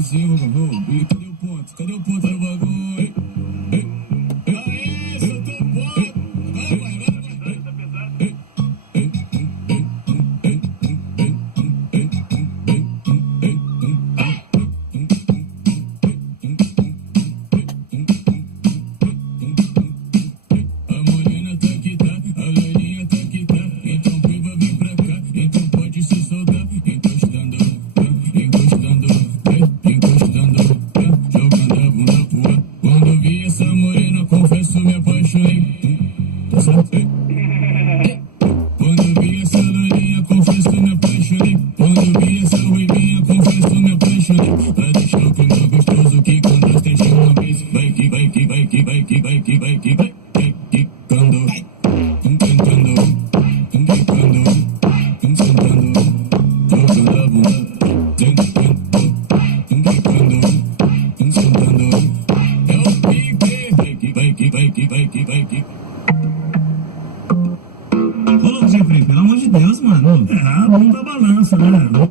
assim, e cadê o ponto? Cadê o ponto do bagulho? Ei, ei, aê, soltou o ponto. Tá pesado. Ei, ei, ei, ei, a morena tá que tá, a loirinha tá que tá. Então viva, vem pra cá, então pode se soltar. Encostando, encostando, encostando, jogando a bunda pro ar. Quando vi essa morena, confesso, me apaixonei. Tá certo? Quando vi essa loirinha, confesso, me apaixonei. Quando vi essa ruivinha, confesso, me apaixonei. Vai deixar o clima gostoso que quando as três uma vez vai que vai que vai que vai que vai que vai que vai quicando, cantando, quicando, sentando, jogando a bunda, quicando, sentando. É o pique, vai que vai que vai que vai que vai que. Ô, louco, Jeffrey, pelo amor de Deus, mano. A bunda balança, né?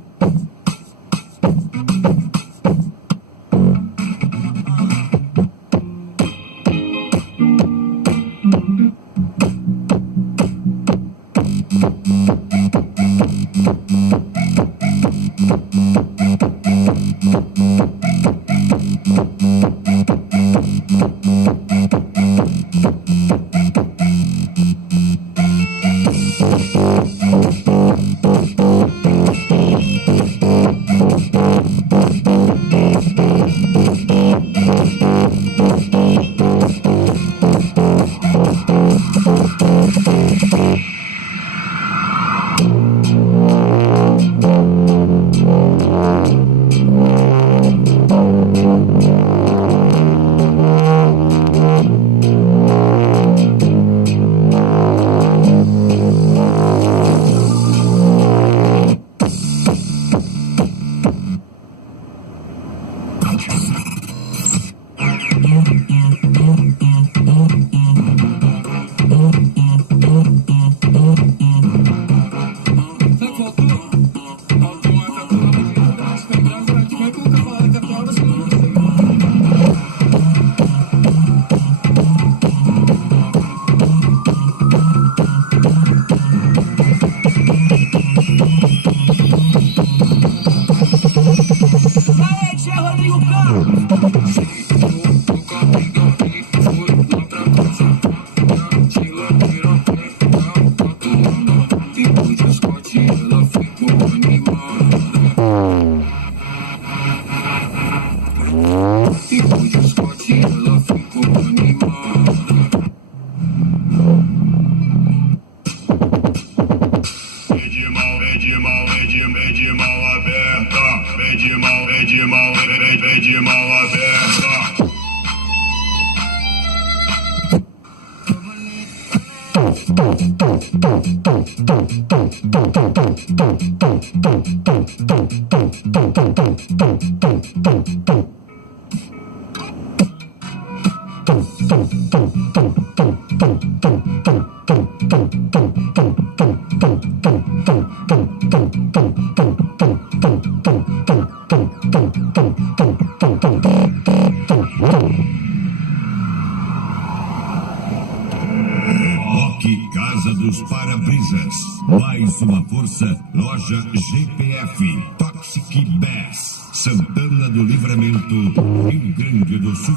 De mal aberta. Casa dos Para-Brisas. Mais uma força, loja GPF, Toxic Bass, Santana do Livramento, Rio Grande do Sul.